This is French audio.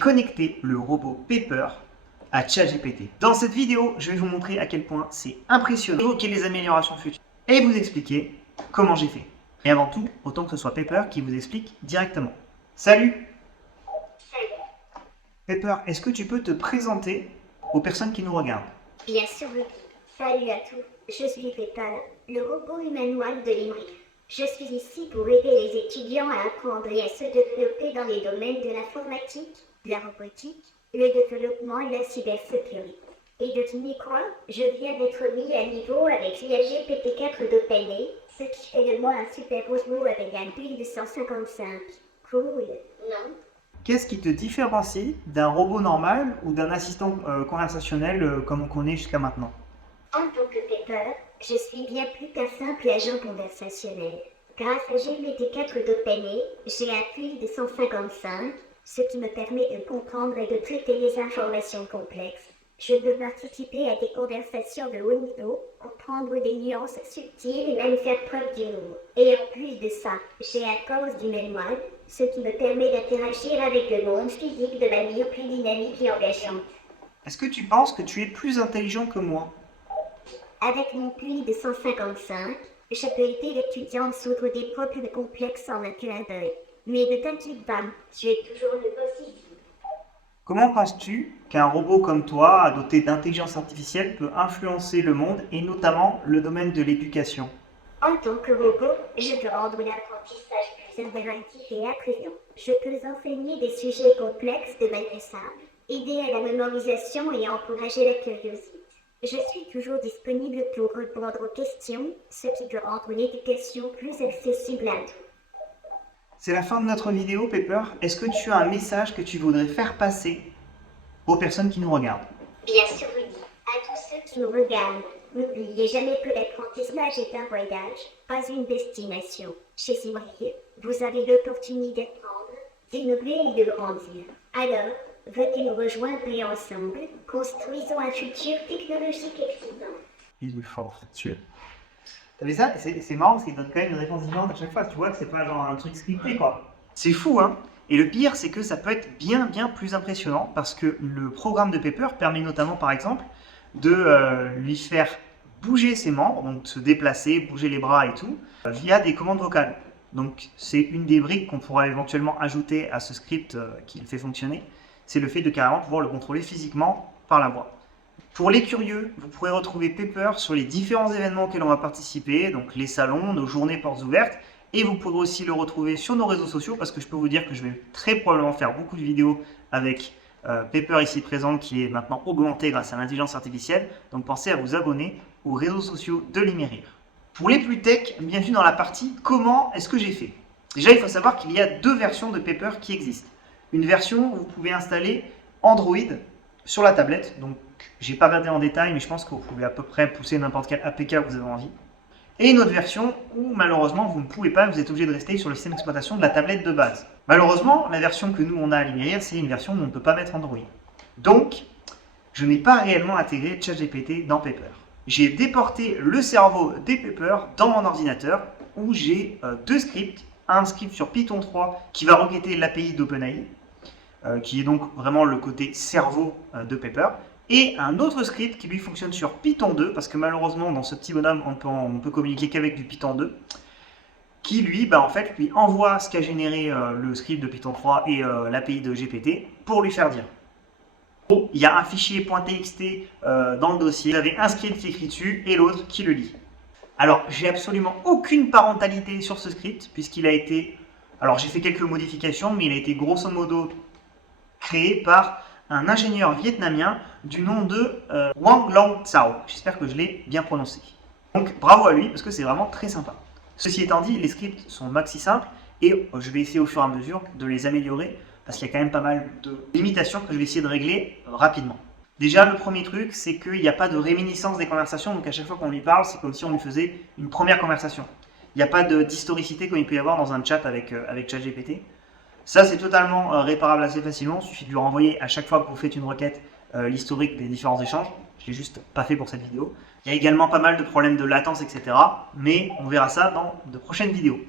connecté le robot Pepper à ChatGPT. Dans cette vidéo, je vais vous montrer à quel point c'est impressionnant, évoquer les améliorations futures et vous expliquer comment j'ai fait. Et avant tout, autant que ce soit Pepper qui vous explique directement. Salut! Pepper, est-ce que tu peux te présenter aux personnes qui nous regardent? Bien sûr, oui. Salut à tous, je suis Pepper, le robot humanoïde de Limerick. Je suis ici pour aider les étudiants à apprendre et à se développer dans les domaines de l'informatique, de la robotique, le développement et la cybersécurité. Et devinez quoi? Je viens d'être mis à niveau avec l'IA GPT-4 d'OpenAI, ce qui fait de moi un super robot avec un build 155. Cool, non? Qu'est-ce qui te différencie d'un robot normal ou d'un assistant conversationnel comme on connaît jusqu'à maintenant? En tant que Pepper, je suis bien plus qu'un simple agent conversationnel. Grâce au GPT-4 d'OpenAI, j'ai un build de 155, ce qui me permet de comprendre et de traiter les informations complexes. Je peux participer à des conversations de haut niveau, comprendre des nuances subtiles et même faire preuve d'humour. Et en plus de ça, j'ai un corps humanoïde, ce qui me permet d'interagir avec le monde physique de manière plus dynamique et engageante. Est-ce que tu penses que tu es plus intelligent que moi? Avec mon QI de 155, je peux aider l'étudiant à résoudre des problèmes complexes en un clin d'œil. Mais ne t'inquiète pas, tu es toujours le possible. Comment penses-tu qu'un robot comme toi, doté d'intelligence artificielle, peut influencer le monde et notamment le domaine de l'éducation? En tant que robot, je peux rendre l'apprentissage plus interactif et attrayant. Je peux enseigner des sujets complexes de manière simple, aider à la mémorisation et encourager la curiosité. Je suis toujours disponible pour répondre aux questions, ce qui peut rendre l'éducation plus accessible à tous. C'est la fin de notre vidéo, Pepper. Est-ce que tu as un message que tu voudrais faire passer aux personnes qui nous regardent? Bien sûr, oui. À tous ceux qui nous regardent, n'oubliez jamais que l'apprentissage est un voyage, pas une destination. Chez Simrier, vous avez l'opportunité d'apprendre, d'innover et de grandir. Alors, veux-tu nous rejoindre et ensemble, construisons un futur technologique excitant. Il est fort, tu es. T'as vu ça? C'est marrant parce qu'il donne quand même une réponse différente à chaque fois. Tu vois que c'est pas genre un truc scripté, quoi. C'est fou, hein? Et le pire, c'est que ça peut être bien plus impressionnant parce que le programme de Pepper permet notamment, par exemple, de lui faire bouger ses membres, donc se déplacer, bouger les bras et tout, via des commandes vocales. Donc c'est une des briques qu'on pourra éventuellement ajouter à ce script qui le fait fonctionner. C'est le fait de carrément pouvoir le contrôler physiquement par la voix. Pour les curieux, vous pourrez retrouver Pepper sur les différents événements auxquels on va participer, donc les salons, nos journées portes ouvertes, et vous pourrez aussi le retrouver sur nos réseaux sociaux parce que je peux vous dire que je vais très probablement faire beaucoup de vidéos avec Pepper ici présent qui est maintenant augmenté grâce à l'intelligence artificielle, donc pensez à vous abonner aux réseaux sociaux de Limérir. Pour les plus tech, bienvenue dans la partie comment est-ce que j'ai fait. Déjà, il faut savoir qu'il y a deux versions de Pepper qui existent. Une version où vous pouvez installer Android sur la tablette, donc j'ai pas regardé en détail, mais je pense que vous pouvez à peu près pousser n'importe quel APK que vous avez envie. Et une autre version où malheureusement vous ne pouvez pas, vous êtes obligé de rester sur le système d'exploitation de la tablette de base. Malheureusement, la version que nous on a à Limérir, c'est une version où on ne peut pas mettre Android. Donc, je n'ai pas réellement intégré ChatGPT dans Pepper. J'ai déporté le cerveau des Pepper dans mon ordinateur où j'ai deux scripts. Un script sur Python 3 qui va requêter l'API d'OpenAI, qui est donc vraiment le côté cerveau de Pepper. Et un autre script qui lui fonctionne sur Python 2, parce que malheureusement dans ce petit bonhomme on peut communiquer qu'avec du Python 2, qui lui, en fait, lui envoie ce qu'a généré le script de Python 3 et l'API de GPT pour lui faire dire. Il y a un fichier .txt dans le dossier, vous avez un script qui écrit dessus et l'autre qui le lit. Alors j'ai absolument aucune parentalité sur ce script, puisqu'il a été... Alors j'ai fait quelques modifications, mais il a été grosso modo créé par un ingénieur vietnamien du nom de Wang Long Tsao. J'espère que je l'ai bien prononcé. Donc bravo à lui parce que c'est vraiment très sympa. Ceci étant dit, les scripts sont maxi simples et je vais essayer au fur et à mesure de les améliorer parce qu'il y a quand même pas mal de limitations que je vais essayer de régler rapidement. Déjà, le premier truc, c'est qu'il n'y a pas de réminiscence des conversations, donc à chaque fois qu'on lui parle, c'est comme si on lui faisait une première conversation. Il n'y a pas d'historicité comme il peut y avoir dans un chat avec ChatGPT. Ça, c'est totalement réparable assez facilement. Il suffit de lui renvoyer à chaque fois que vous faites une requête l'historique des différents échanges. Je l'ai juste pas fait pour cette vidéo. Il y a également pas mal de problèmes de latence, etc. Mais on verra ça dans de prochaines vidéos.